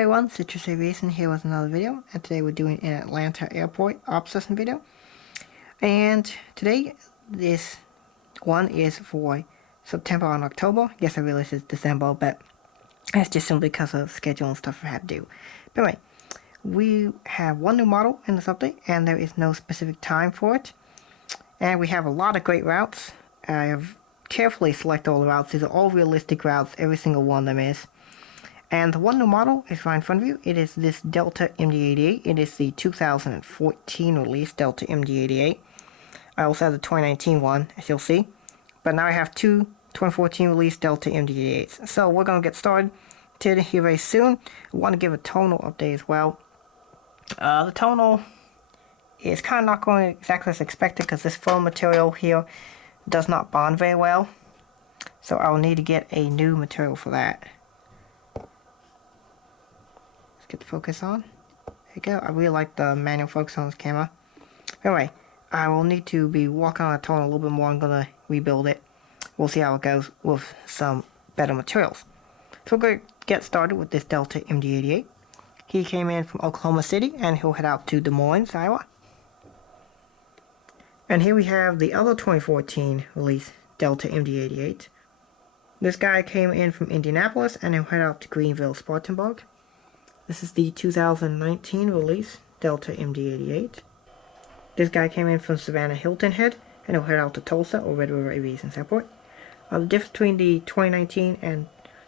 everyone, Citrus Aviation here with another video, and today we're doing an Atlanta airport obsession video. And today, this one is for September and October. Yes, I realize it's December, but that's just simply because of schedule and stuff I had to do. But anyway, we have one new model in this update, and there is no specific time for it. And we have a lot of great routes. I have carefully selected all the routes. These are all realistic routes, every single one of them is. And the one new model is right in front of you. It is this Delta MD-88. It is the 2014 release Delta MD-88. I also have the 2019 one, as you'll see. But now I have two 2014 release Delta MD-88s. So we're going to get started here very soon. I want to give a tonal update as well. The tonal is kind of not going exactly as expected because this foam material here does not bond very well. So I will need to get a new material for that. Get the focus on. There you go. I really like the manual focus on this camera. Anyway, I will need to be working on the tone a little bit more. I'm going to rebuild it. We'll see how it goes with some better materials. So we're going to get started with this Delta MD-88. He came in from Oklahoma City and he'll head out to Des Moines, Iowa. And here we have the other 2014 release Delta MD-88. This guy came in from Indianapolis and he'll head out to Greenville, Spartanburg. This is the 2019 release, Delta MD-88. This guy came in from Savannah Hilton Head, and he'll head out to Tulsa or Red River Aviation Airport. The difference between the 2019 and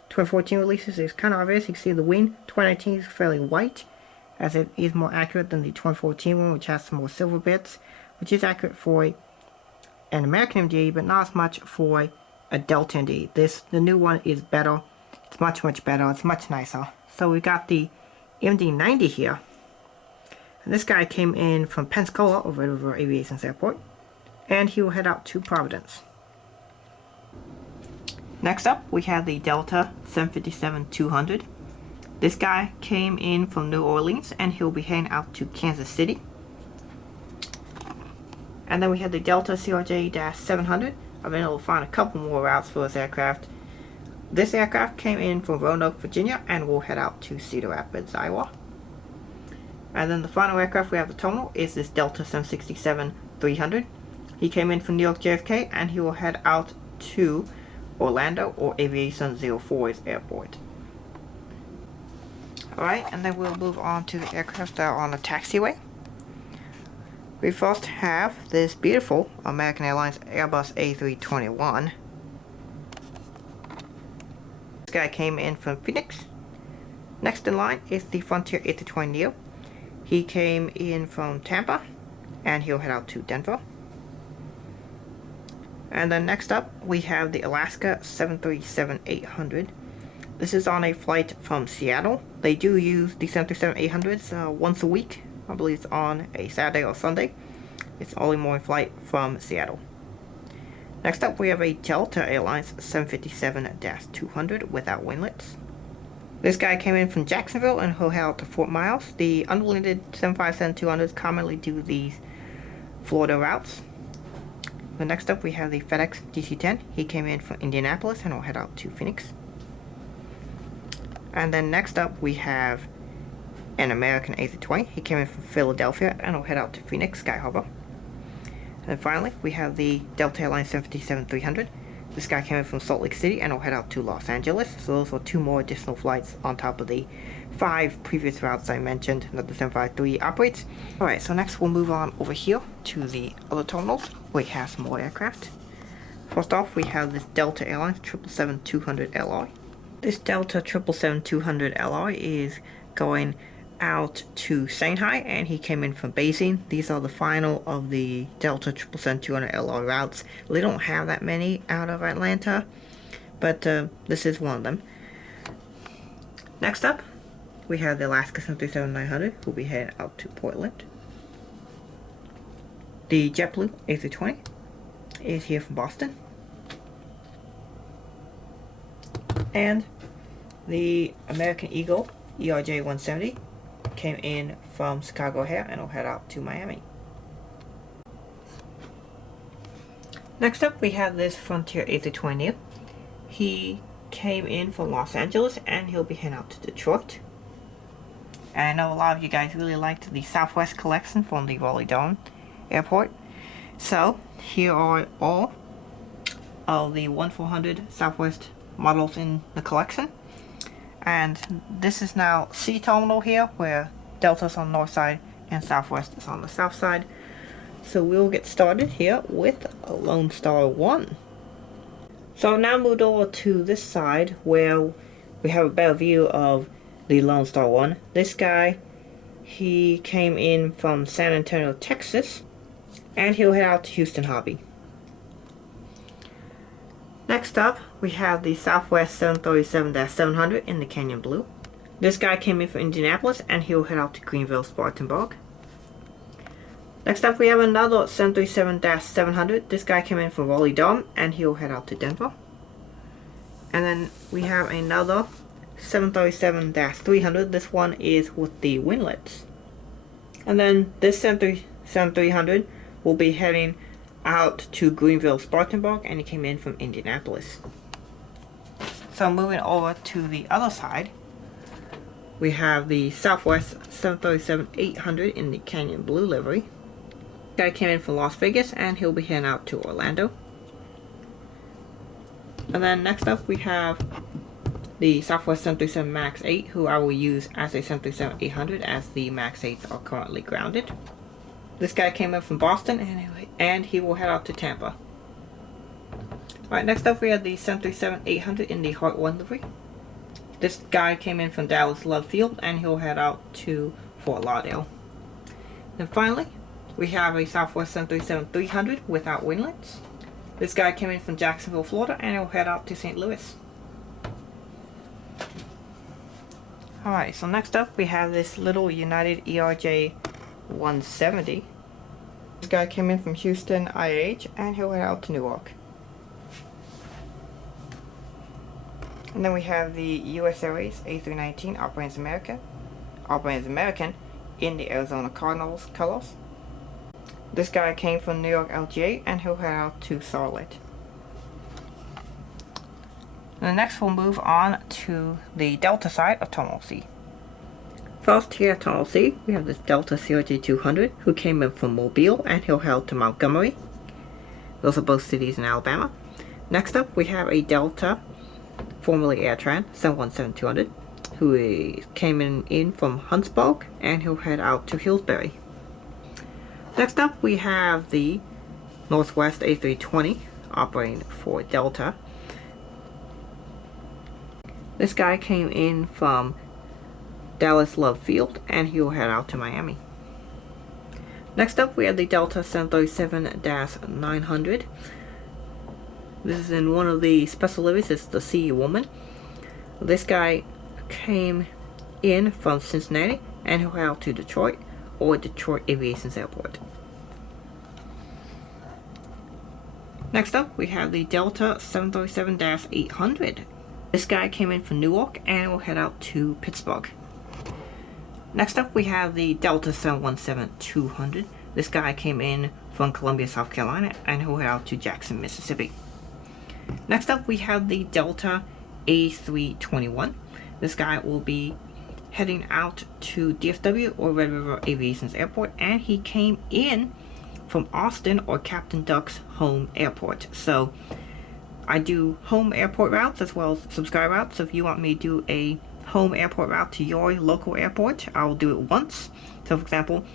2014 releases is kind of obvious. You can see the wing. 2019 is fairly white, as it is more accurate than the 2014 one, which has some more silver bits, which is accurate for an American MD, but not as much for a Delta MD. The new one is better. It's much better. It's much nicer. So we got the MD-90 here, and this guy came in from Pensacola or Red River Aviation Airport, and he will head out to Providence. Next up, we have the Delta 757-200. This guy came in from New Orleans, and he'll be heading out to Kansas City. And then we have the Delta CRJ-700. I've been able to find a couple more routes for this aircraft. This aircraft came in from Roanoke, Virginia, and will head out to Cedar Rapids, Iowa. And then the final aircraft we have the tonal is this Delta 767-300. He came in from New York JFK, and he will head out to Orlando or Aviation 04's airport. Alright, and then we'll move on to the aircraft that are on the taxiway. We first have this beautiful American Airlines Airbus A321. This guy came in from Phoenix. Next in line is the Frontier A320neo. He came in from Tampa, and he'll head out to Denver. And then next up, we have the Alaska 737-800. This is on a flight from Seattle. They do use the 737-800s once a week. I believe it's on a Saturday or Sunday. It's the only morning flight from Seattle. Next up, we have a Delta Airlines 757-200 without winglets. This guy came in from Jacksonville and he'll head out to Fort Myers. The unlimited 757-200s commonly do these Florida routes. But next up, we have the FedEx DC-10. He came in from Indianapolis and will head out to Phoenix. And then next up, we have an American A320. He came in from Philadelphia and will head out to Phoenix Sky Harbor. And finally, we have the Delta Airlines 757-300. This guy came in from Salt Lake City and will head out to Los Angeles. So those are two more additional flights on top of the 5 previous routes I mentioned that the 753 operates. Alright, so next we'll move on over here to the other terminals where we have some more aircraft. First off, we have this Delta Airlines 777-200LR. This Delta 777-200LR is going out to Shanghai, and he came in from Beijing. These are the final of the Delta 777-200LR routes. They don't have that many out of Atlanta, but this is one of them. Next up, we have the Alaska 737-900, who will be heading out to Portland. The JetBlue A320 is here from Boston. And the American Eagle ERJ-170 came in from Chicago O'Hare and will head out to Miami. Next up, we have this Frontier A320neo. He came in from Los Angeles and he'll be heading out to Detroit. And I know a lot of you guys really liked the Southwest collection from the Raleigh-Durham Airport. So here are all of the 1-400 Southwest models in the collection. And this is now C terminal here, where Delta's on the north side and Southwest is on the south side. So we'll get started here with a Lone Star 1. So I've now moved over to this side where we have a better view of the Lone Star 1. This guy, he came in from San Antonio, Texas, and he'll head out to Houston Hobby. Next up, we have the Southwest 737-700 in the Canyon Blue. This guy came in from Indianapolis, and he'll head out to Greenville, Spartanburg. Next up, we have another 737-700. This guy came in from Raleigh-Durham, and he'll head out to Denver. And then we have another 737-300. This one is with the winglets. And then this 737-300 will be heading out to Greenville, Spartanburg, and he came in from Indianapolis. So moving over to the other side, we have the Southwest 737-800 in the Canyon Blue livery. Guy came in from Las Vegas, and he'll be heading out to Orlando. And then next up we have the Southwest 737 MAX 8, who I will use as a 737-800 as the MAX 8s are currently grounded. This guy came in from Boston, and he will head out to Tampa. Alright, next up we have the 737-800 in the Heart 1 livery. This guy came in from Dallas Love Field, and he'll head out to Fort Lauderdale. And finally, we have a Southwest 737-300 without winglets. This guy came in from Jacksonville, Florida, and he'll head out to St. Louis. Alright, so next up we have this little United ERJ 170. This guy came in from Houston, IH, and he'll head out to Newark. And then we have the US Airways A319 operating American in the Arizona Cardinals colors. This guy came from New York LGA, and he'll head out to Charlotte. And next we'll move on to the Delta side of Terminal C. First here at Terminal C, we have this Delta CRJ200 who came in from Mobile, and he'll head out to Montgomery. Those are both cities in Alabama. Next up we have a Delta, formerly AirTran, 717-200, who came in from Huntsburg, and he'll head out to Hillsbury. Next up we have the Northwest A320 operating for Delta. This guy came in from Dallas Love Field, and he'll head out to Miami. Next up we have the Delta 737-900. This is in one of the special liveries. It's the Sea Woman. This guy came in from Cincinnati, and he'll head out to Detroit or Detroit Aviation Airport. Next up we have the Delta 737-800. This guy came in from Newark, and will head out to Pittsburgh. Next up we have the Delta 717-200. This guy came in from Columbia, South Carolina, and he'll head out to Jackson, Mississippi. Next up we have the Delta A321. This guy will be heading out to DFW or Red River Aviation Airport, and he came in from Austin or Captain Duck's home airport. So I do home airport routes as well as subscribe routes. So if you want me to do a home airport route to your local airport, I will do it once. So for example,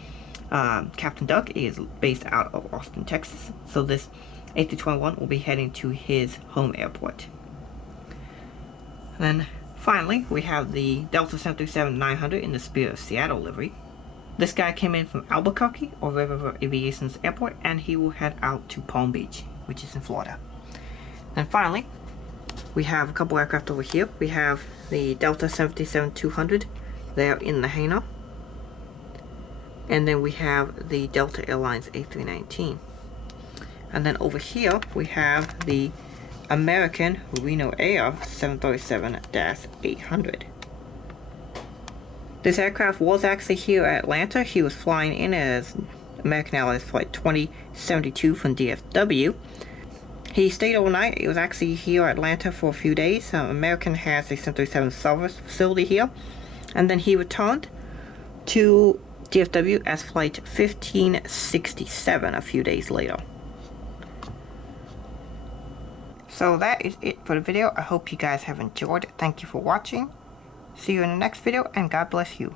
Captain Duck is based out of Austin, Texas. So this A321 will be heading to his home airport. And then finally, we have the Delta 737-900 in the Spirit of Seattle livery. This guy came in from Albuquerque or Red River Aviation's airport, and he will head out to Palm Beach, which is in Florida. And finally, we have a couple aircraft over here. We have the Delta 737-200 there in the hangar. And then we have the Delta Airlines A319. And then over here, we have the American Reno Air 737-800. This aircraft was actually here at Atlanta. He was flying in as American Airlines Flight 2072 from DFW. He stayed overnight. He was actually here at Atlanta for a few days. American has a 737 service facility here. And then he returned to DFW as flight 1567 a few days later. So that is it for the video. I hope you guys have enjoyed it. Thank you for watching. See you in the next video, and God bless you.